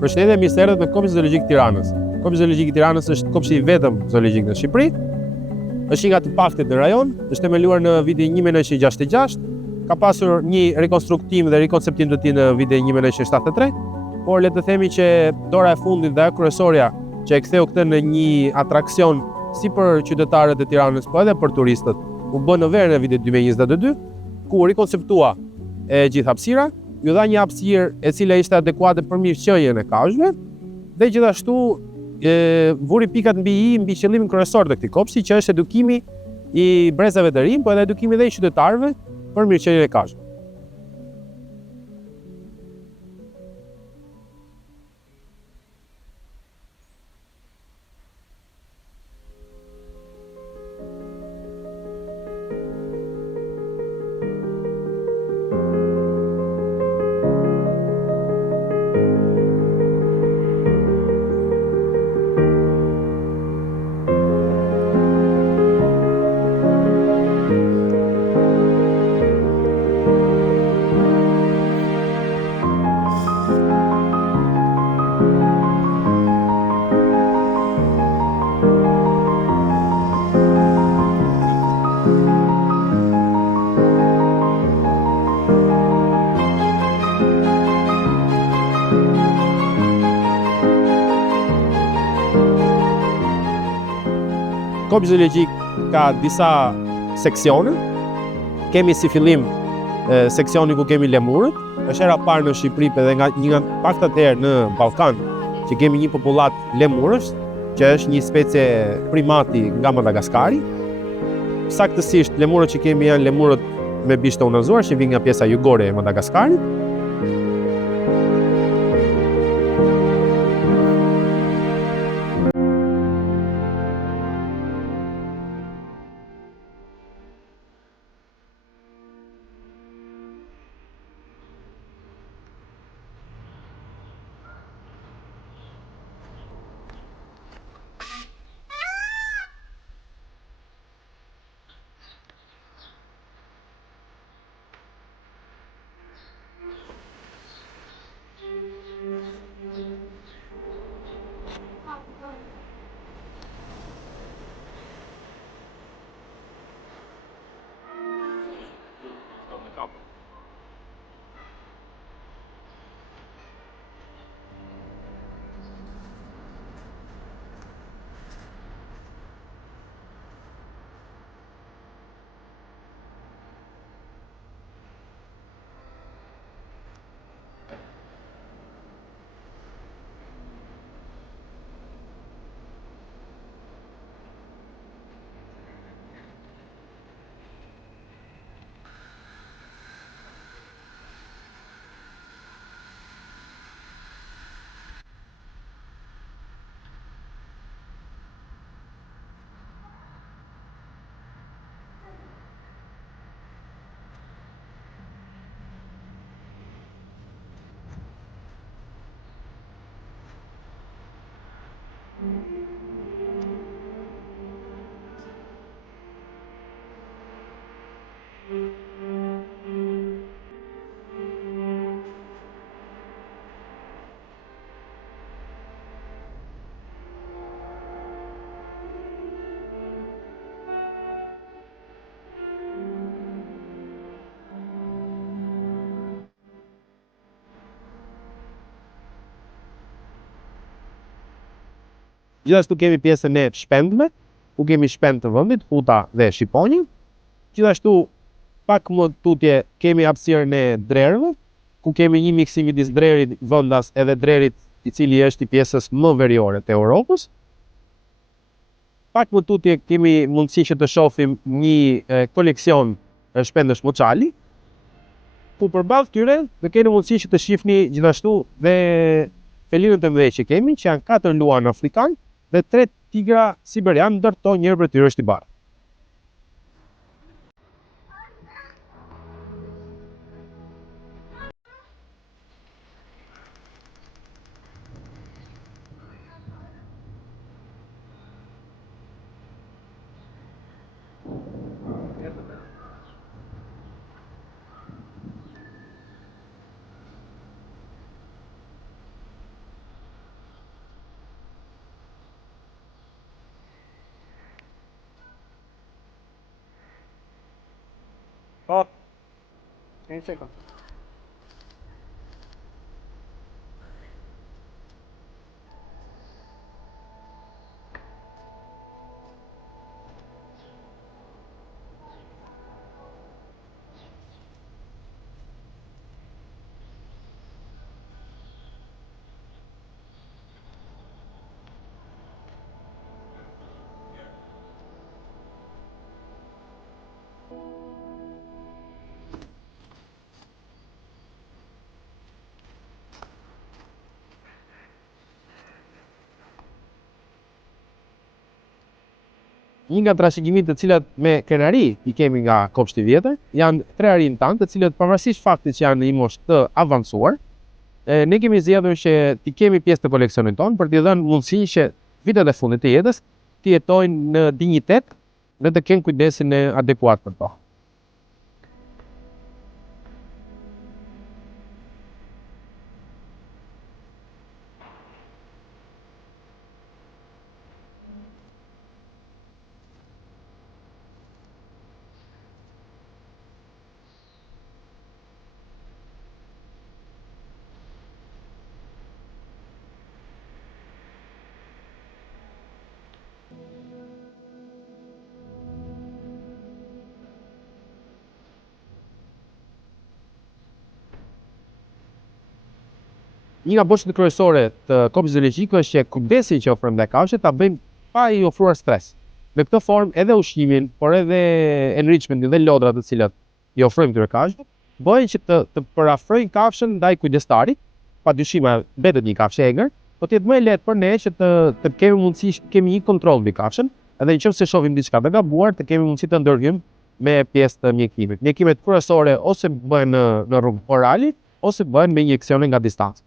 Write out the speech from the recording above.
Përshëndetje, mirë se erdhët në Kopshtin Zoologjik Tiranës. Kopshti Zoologjik Tiranës është kopshti I vetëm zoologjik në Shqipëri. Është një nga të paktet në rajon, është themeluar në vitin 1966. Ka pasur një rekonstruktim dhe rikonceptim të tij në vitin 1973, por le të themi që dora e fundit dhe kryesorja që e ktheu këtë në një atraksion si për qytetarët e Tiranës, po edhe për turistët, u bë në verën e vitit 2022, ku rikonceptua e gjithë hapësira, ju dha një hapësirë e cila ishte adekuate për mirëqenien e kafshëve dhe gjithashtu vuri pikat mbi qëllimin kryesor të këtij kopshti, që është edukimi I brezave të rinj, po edhe edukimi dhe I qytetarëve për mirëqenien e kafshëve. Kopshti zoologjik ka disa seksione. Kemi si fillim seksioni ku kemi lemurët. Është hera parë në Shqipëri edhe një nga paktat herë në Ballkan që kemi një popullat lemurësh, që është një specie primati nga Madagaskari. Saktësisht lemurët që kemi janë lemurët me bishtë të unazuar, që vijnë nga pjesa jugore e Madagaskarit. Gjithashtu kemi pjesën e shpendëve, ku kemi shpendë të vendit, huta dhe shqiponjë. Gjithashtu pak më tutje kemi hapësirën e drerëve, ku kemi një miksim midis drerit vendas edhe drerit I cili është I pjesës më veriore të Europës. Pak më tutje kemi mundësi që të shohim një koleksion shpendësh moçali, ku përballë këtyre do keni mundësi që të shihni gjithashtu dhe felinët e mëdhenj që kemi, që janë 4 luan afrikan dhe 3 tigra siberian, ndërto njëri prej tyre është I bardhë. Po. Një sekund. Një nga trashëgimitë të cilat me krenari i kemi nga kopshti i vjetër, janë 3 arin tanë, të cilët pavarësisht faktit që janë në një moshë të avancuar, ne kemi zgjedhur që t'i kemi pjesë të koleksionit tonë për t'i dhënë mundësinë që vitet e fundit të jetës të jetojnë në dinjitet dhe të kenë kujdesin e adekuat për to. Një nga boshet kryesore të kopshtit zoologjik është që kujdesin që ofrojmë ndaj kafshëve ta bëjmë pa i ofruar stres. Me këtë formë edhe ushqimin, por edhe enrichmentin dhe lodrat të cilat i ofrojmë këtyre kafshëve, bëjnë që të parafrojnë kafshën ndaj kujdestarit, padyshim mbetet një kafshë e egër, do të jetë më e lehtë për ne që të kemi mundësi të kemi një kontroll mbi kafshën, edhe nëse shohim diçka të gabuar, të kemi mundësi të ndërhyjmë me pjesë të mjekimit. Mjekimet kryesore ose bëhen në rrugë orale ose bëhen me injeksione nga distancë.